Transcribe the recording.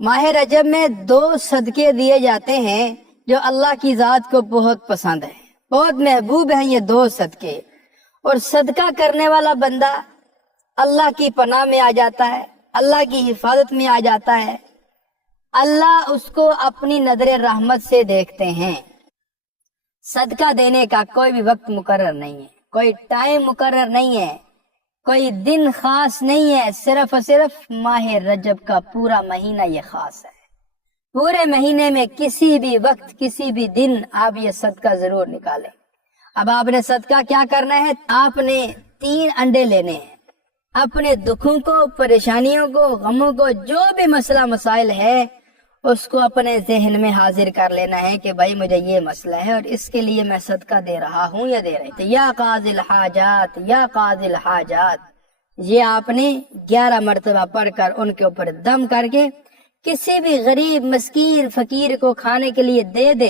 ماہ رجب میں 2 صدقے دیے جاتے ہیں جو اللہ کی ذات کو بہت پسند ہے، بہت محبوب ہیں یہ 2 صدقے، اور صدقہ کرنے والا بندہ اللہ کی پناہ میں آ جاتا ہے، اللہ کی حفاظت میں آ جاتا ہے، اللہ اس کو اپنی نظر رحمت سے دیکھتے ہیں۔ صدقہ دینے کا کوئی بھی وقت مقرر نہیں ہے، کوئی ٹائم مقرر نہیں ہے، کوئی دن خاص نہیں ہے، صرف اور صرف ماہ رجب کا پورا مہینہ یہ خاص ہے۔ پورے مہینے میں کسی بھی وقت کسی بھی دن آپ یہ صدقہ ضرور نکالیں۔ اب آپ نے صدقہ کیا کرنا ہے؟ آپ نے 3 انڈے لینے ہیں، اپنے دکھوں کو، پریشانیوں کو، غموں کو، جو بھی مسئلہ مسائل ہے اس کو اپنے ذہن میں حاضر کر لینا ہے کہ بھائی مجھے یہ مسئلہ ہے اور اس کے لیے میں صدقہ دے رہا ہوں یا دے رہی تھی۔ یا قاضی الحاجات، یا قاضی الحاجات، یہ آپ نے 11 مرتبہ پڑھ کر ان کے اوپر دم کر کے کسی بھی غریب مسکین فقیر کو کھانے کے لیے دے دے۔